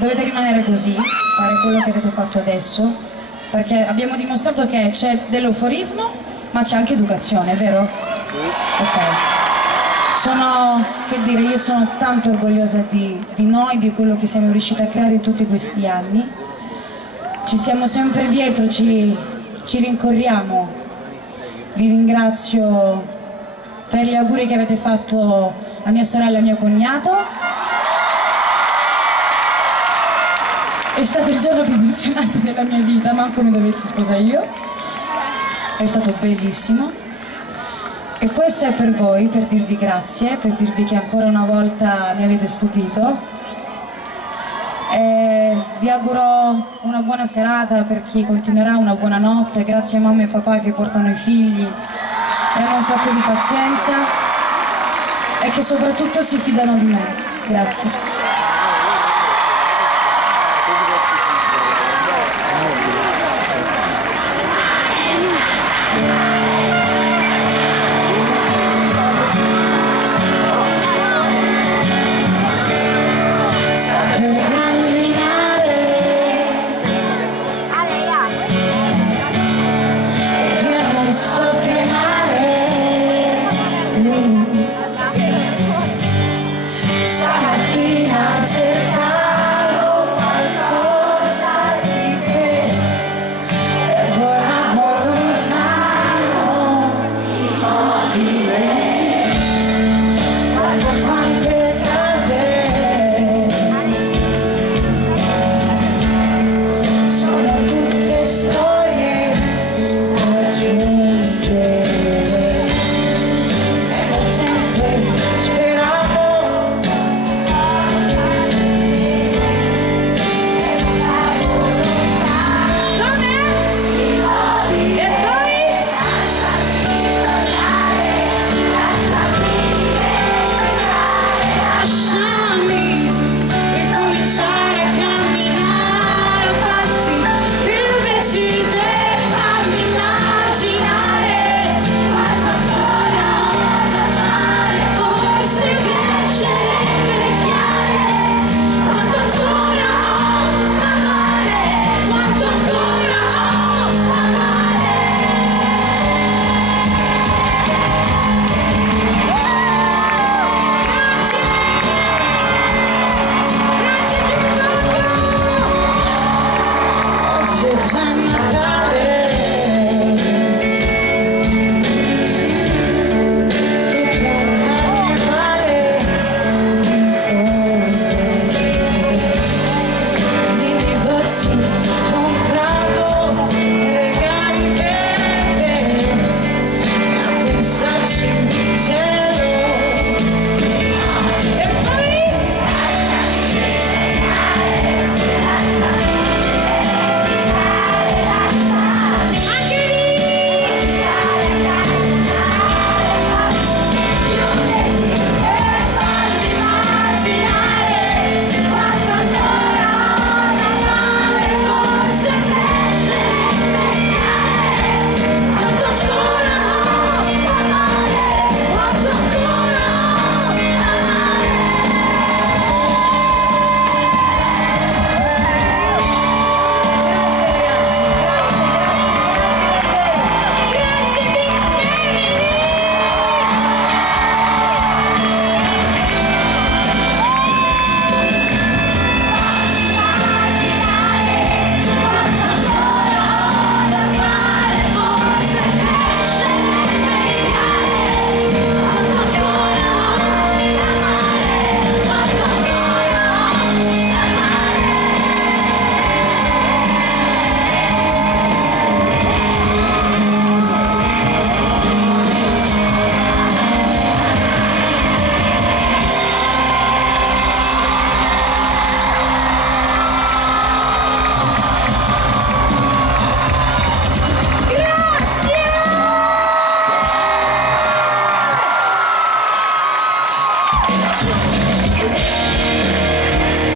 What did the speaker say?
dovete rimanere così, fare quello che avete fatto adesso, perché abbiamo dimostrato che c'è dell'euforismo, ma c'è anche educazione, vero? Ok. Io sono tanto orgogliosa di noi, di quello che siamo riusciti a creare in tutti questi anni. Ci siamo sempre dietro, ci rincorriamo. Vi ringrazio per gli auguri che avete fatto a mia sorella e a mio cognato. È stato il giorno più emozionante della mia vita, manco mi dovessi sposare io. È stato bellissimo. E questo è per voi, per dirvi grazie, per dirvi che ancora una volta mi avete stupito. E vi auguro una buona serata per chi continuerà, una buona notte. Grazie a mamma e papà che portano i figli e hanno un sacco di pazienza e che soprattutto si fidano di me. Grazie.